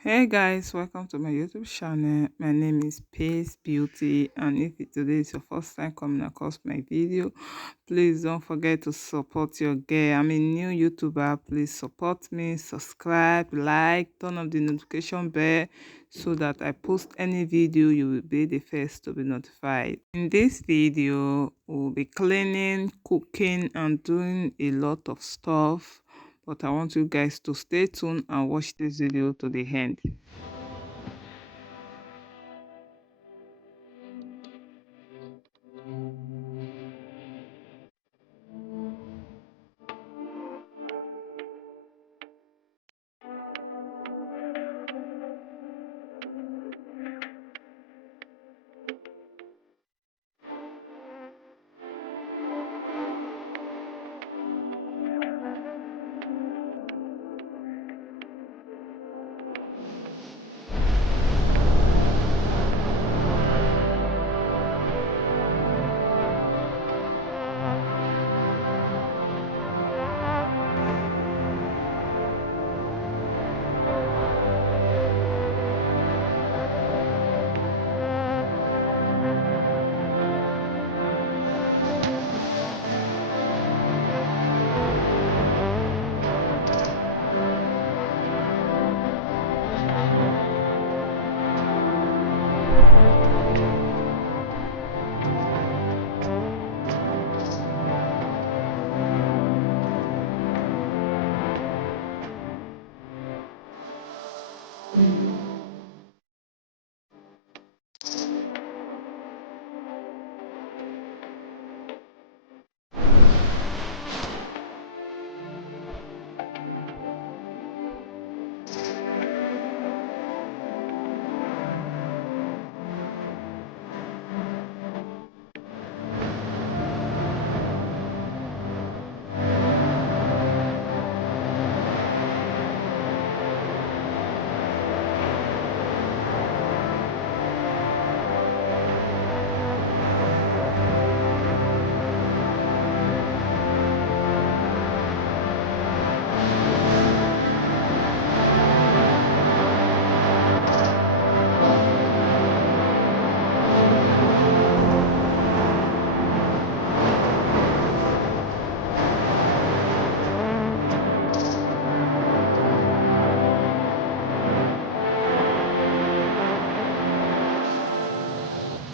Hey guys, welcome to my YouTube channel. My name is Pace Beauty, and if today is your first time coming across my video, please don't forget to support your girl. I'm a new YouTuber. Please support me, subscribe, like, turn on the notification bell so that I post any video, you will be the first to be notified. In this video, we'll be cleaning, cooking, and doing a lot of stuff, but I want you guys to stay tuned and watch this video to the end.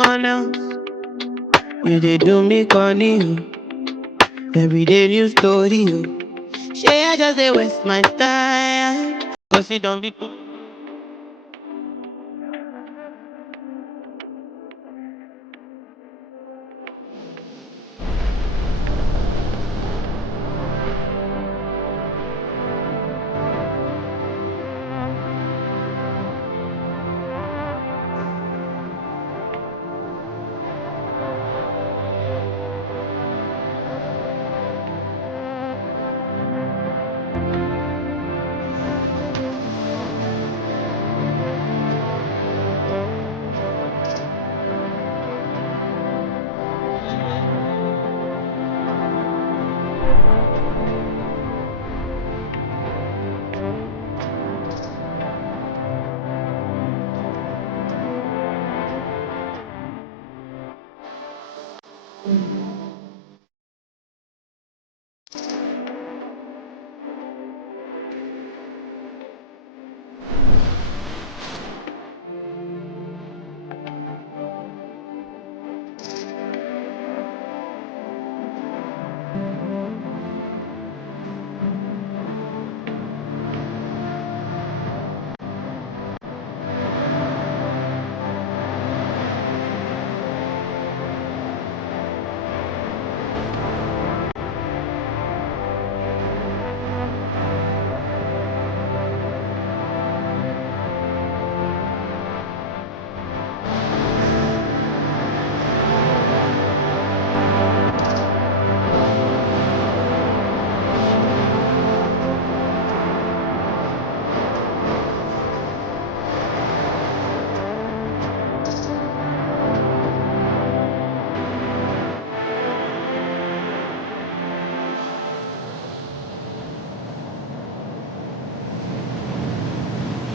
Oh no, you they do me corny. Every day new story. Say I just they waste my time. Cause it don't be